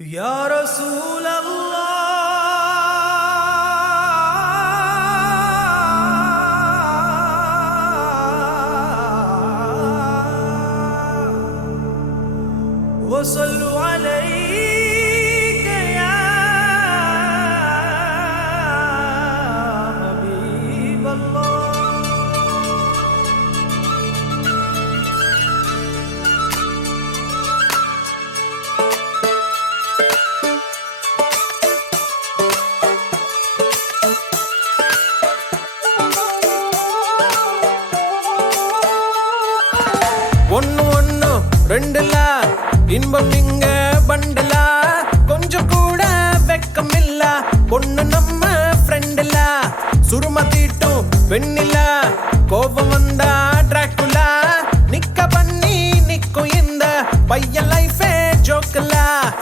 يا رسول الله وصلوا عليك يا حبيب الله. ஒன்னு ஒன்னு ரெண்டுலா இன்பம் இங்க பண்டலா கொஞ்சம் கூட வெக்கம் இல்ல பொண்ணு நம்ம ஃப்ரெண்டுல சுரும தீட்டும் வெண்ணிலா கோபம் வந்தா டிராக்குலா நிக்க பண்ணி நிக்கும் இந்த பையன் லைஃபே ஜோக்கல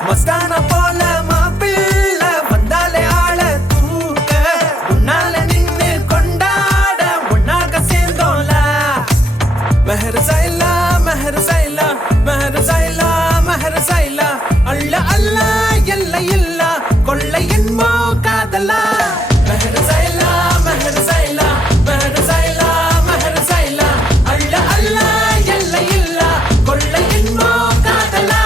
மஸ்தான போல மாப்பிள்ள வந்தாலே ஆள தூக்க உன்னால நின்னு கொண்டாட ஒன்னாக சேர்ந்தோம்ல மெஹர் சைலா மெஹர் சைலா மெஹர் சைலா மெஹர் சைலா அல்ல அல்ல எல்லை இல்ல கொள்ளை என்போ காதலா மெஹர் சைலா மெஹர் சைலா மெஹர் சைலா மெஹர் சைலா அல்ல அல்ல எல்லை இல்ல கொள்ளை என்போ காதலா.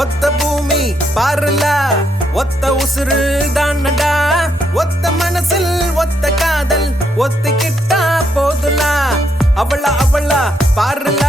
ஒத்த பூமி பாருல ஒத்த உசுறு தானடா ஒத்த மனசில் ஒத்த காதல் ஒத்திக்கிட்டா போதுலா அவளா அவளா பாருல